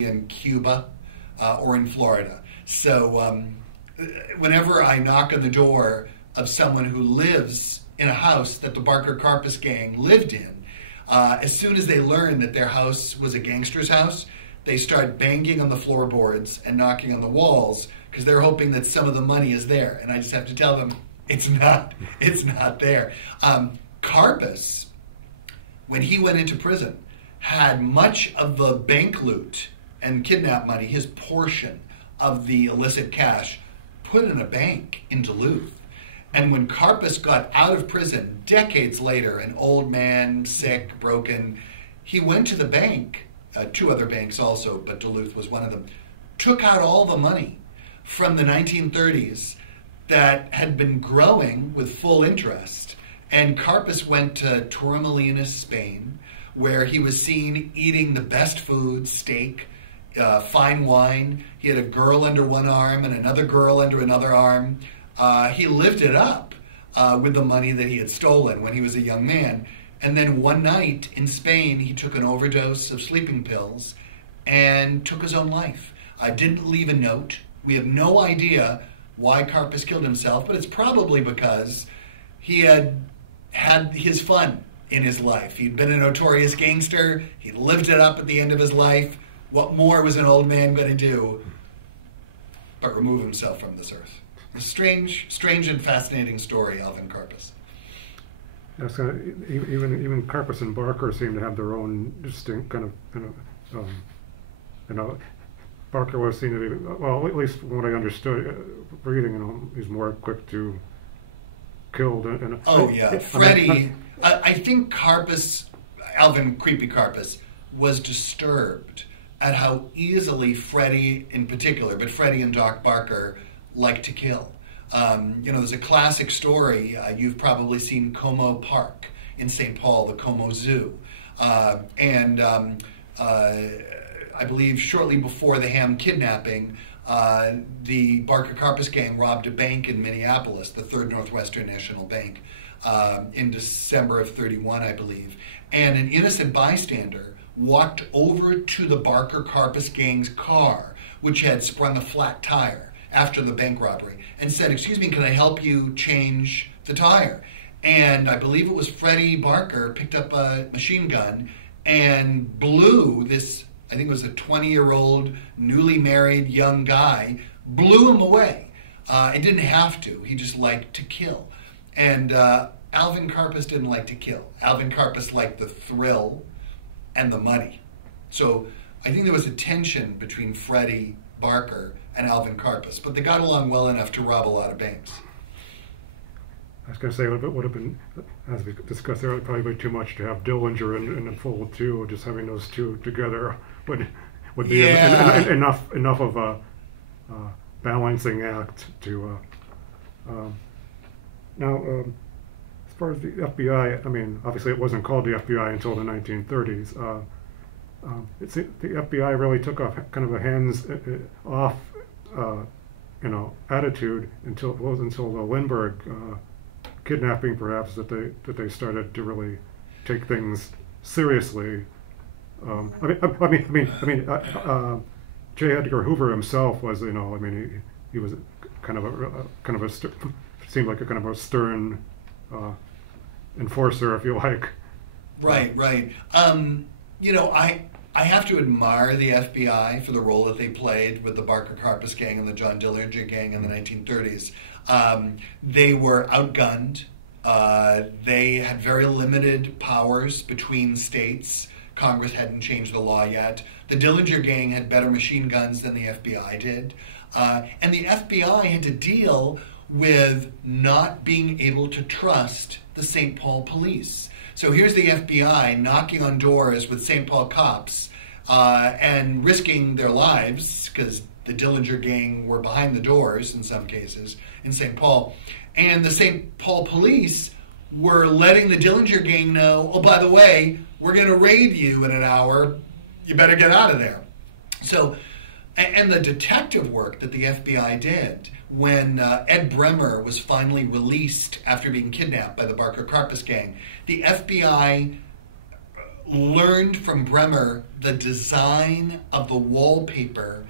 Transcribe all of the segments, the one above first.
in Cuba or in Florida. So whenever I knock on the door of someone who lives in a house that the Barker Karpus gang lived in, as soon as they learn that their house was a gangster's house, they start banging on the floorboards and knocking on the walls because they're hoping that some of the money is there. And I just have to tell them, it's not there. Karpus, when he went into prison, had much of the bank loot and kidnap money, his portion of the illicit cash, put in a bank in Duluth. And when Karpus got out of prison decades later, an old man, sick, broken, he went to the bank, two other banks also, but Duluth was one of them, took out all the money from the 1930s that had been growing with full interest. And Karpus went to Torremolinos, Spain, where he was seen eating the best food, steak, fine wine. He had a girl under one arm and another girl under another arm. He lived it up with the money that he had stolen when he was a young man. And then one night in Spain, he took an overdose of sleeping pills and took his own life. Didn't leave a note. We have no idea why Karpus killed himself, but it's probably because he had his fun in his life. He'd been a notorious gangster. He lived it up at the end of his life. What more was an old man going to do but remove himself from this earth? A strange and fascinating story, Alvin Karpus. Yes, even Karpus and Barker seem to have their own distinct kind of, Barker was seen to be, well, at least from what I understood, reading, he's more quick to kill. Freddie. I think Karpus, Alvin Creepy Karpus, was disturbed at how easily Freddie in particular, but Freddie and Doc Barker, like to kill. There's a classic story. You've probably seen Como Park in St. Paul, the Como Zoo. I believe shortly before the Ham kidnapping, the Barker Karpus gang robbed a bank in Minneapolis, the Third Northwestern National Bank, in December of '31, I believe. And an innocent bystander walked over to the Barker Karpus gang's car, which had sprung a flat tire after the bank robbery, and said, "Excuse me, can I help you change the tire?" And I believe it was Freddie Barker picked up a machine gun and blew this, I think it was a 20-year-old, newly married young guy, blew him away. And didn't have to. He just liked to kill. And Alvin Karpus didn't like to kill. Alvin Karpus liked the thrill and the money. So I think there was a tension between Freddie Barker and Alvin Karpus, but they got along well enough to rob a lot of banks. I was going to say it would have been, as we discussed earlier, probably too much to have Dillinger in the fold too. Just having those two together would be enough of a balancing act to. Now, as far as the FBI, I mean, obviously it wasn't called the FBI until the 1930s. The FBI really took off kind of a hands-off, attitude until the Lindbergh kidnapping, perhaps, that they started to really take things seriously. J. Edgar Hoover himself was, he was seemed like a kind of a stern enforcer, if you like. Right. I have to admire the FBI for the role that they played with the Barker Karpus gang and the John Dillinger gang in the 1930s. They were outgunned. They had very limited powers between states. Congress hadn't changed the law yet. The Dillinger gang had better machine guns than the FBI did. And the FBI had to deal with not being able to trust the St. Paul police. So here's the FBI knocking on doors with St. Paul cops and risking their lives, because the Dillinger gang were behind the doors in some cases in St. Paul. And the St. Paul police were letting the Dillinger gang know, oh, by the way, we're going to raid you in an hour. You better get out of there. So, and the detective work that the FBI did when Ed Bremer was finally released after being kidnapped by the Barker Karpus gang, the FBI learned from Bremer the design of the wallpaper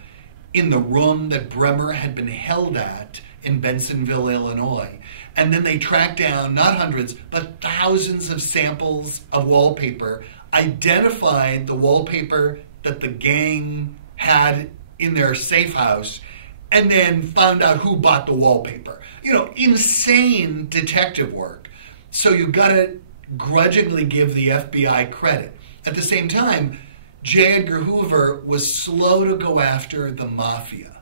in the room that Bremer had been held at in Bensonville, Illinois. And then they tracked down not hundreds, but thousands of samples of wallpaper, identified the wallpaper that the gang had in their safe house, and then found out who bought the wallpaper. Insane detective work. So you gotta grudgingly give the FBI credit. At the same time, J. Edgar Hoover was slow to go after the mafia,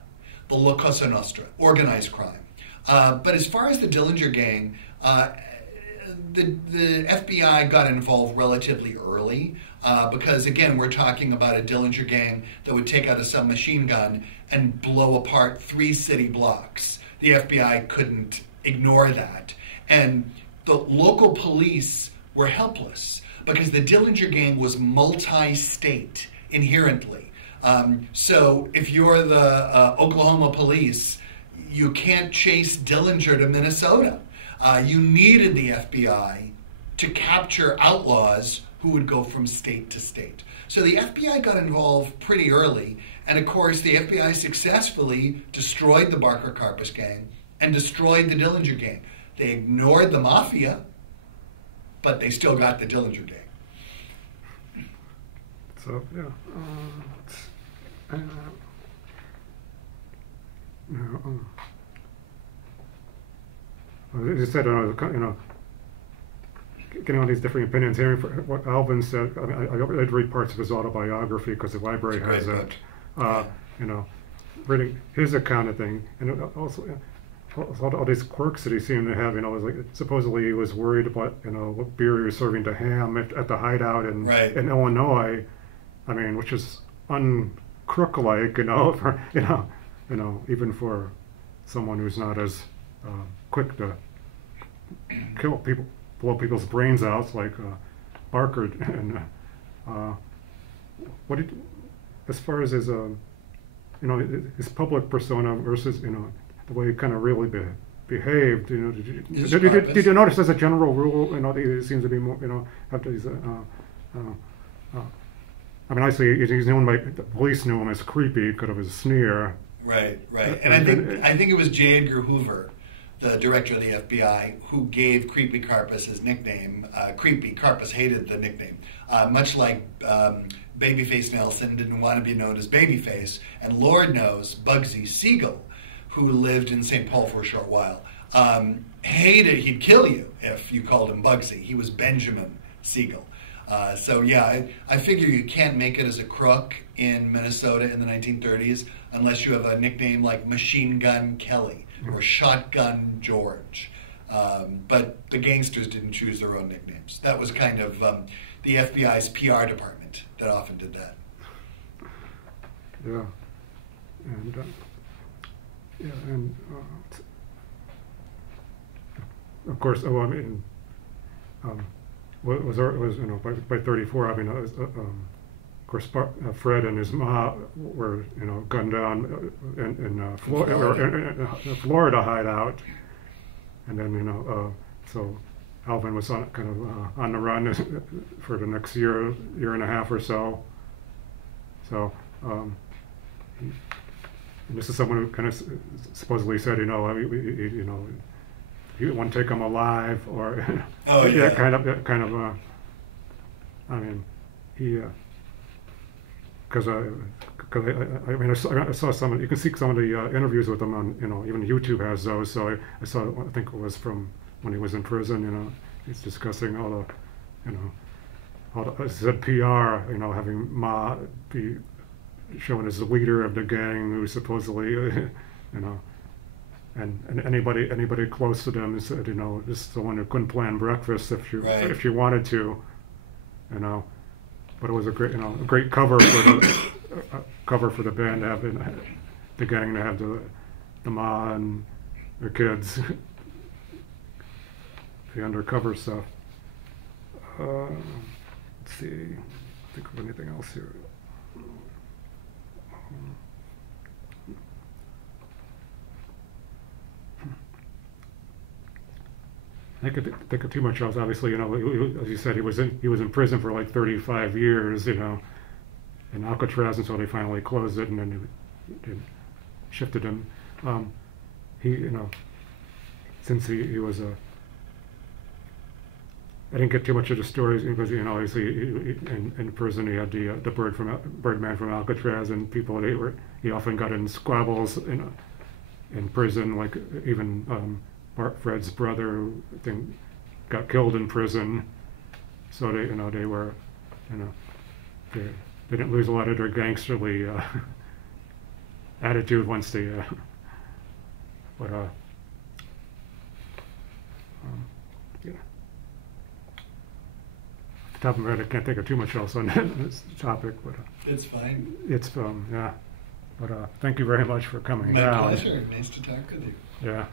the La Cosa Nostra, organized crime. But as far as the Dillinger gang, the FBI got involved relatively early because, again, we're talking about a Dillinger gang that would take out a submachine gun and blow apart 3 city blocks. The FBI couldn't ignore that. And the local police were helpless because the Dillinger gang was multi-state inherently. So if you're the Oklahoma police, you can't chase Dillinger to Minnesota. You needed the FBI to capture outlaws who would go from state to state. So the FBI got involved pretty early, and of course the FBI successfully destroyed the Barker Karpus gang and destroyed the Dillinger gang. They ignored the mafia, but they still got the Dillinger gang. So, yeah. As you said, getting all these different opinions, hearing what Alvin said. I mean, I did read parts of his autobiography because the library has it. Reading his account of thing, and also all these quirks that he seemed to have. Was like supposedly he was worried about what beer he was serving to Ham at the hideout in Illinois. I mean, which is uncrook-like, for even for someone who's not as quick to kill people, blow people's brains out, like Barker. And as far as his his public persona versus the way he kind of really behaved, did you notice as a general rule, he seems to be more, have these. I mean, obviously, he's known by the police knew him as creepy because of his sneer. Right. And I think it was J. Edgar Hoover, the director of the FBI, who gave Creepy Karpus his nickname. Creepy Karpus hated the nickname, much like Babyface Nelson didn't want to be known as Babyface, and Lord knows Bugsy Siegel, who lived in St. Paul for a short while, hated. He'd kill you if you called him Bugsy. He was Benjamin Siegel. I figure you can't make it as a crook in Minnesota in the 1930s unless you have a nickname like Machine Gun Kelly or Shotgun George. But the gangsters didn't choose their own nicknames. That was kind of the FBI's PR department that often did that. Yeah, and of course, by 34. I mean, of course, Fred and his ma were gunned down in Florida hideout, and then so Alvin was on the run for the next year and a half or so. So this is someone who kind of supposedly said, you want to take him alive, or kind of. I mean, he because I saw some. You can see some of the interviews with him on even YouTube has those. So I saw. I think it was from when he was in prison. He's discussing all the as I said, PR. Having Ma be shown as the leader of the gang, who supposedly And anybody close to them said, just someone who couldn't plan breakfast if she wanted to, But it was a great cover for the band to have the gang to have the ma and the kids, the undercover stuff. Let's see, think of anything else here. I could think of too much else. Obviously, as you said, he was in prison for like 35 years, in Alcatraz until they finally closed it and then they shifted him. He, since he was I didn't get too much of the stories because obviously in prison he had the Birdman from Alcatraz, and he often got in squabbles in prison, like even Fred's brother got killed in prison, so they were they didn't lose a lot of their gangsterly attitude once they but yeah. Off the top of my head, I can't think of too much else on this topic, but it's fine. It's yeah. But thank you very much for coming My down. pleasure. Nice to talk with you. Yeah.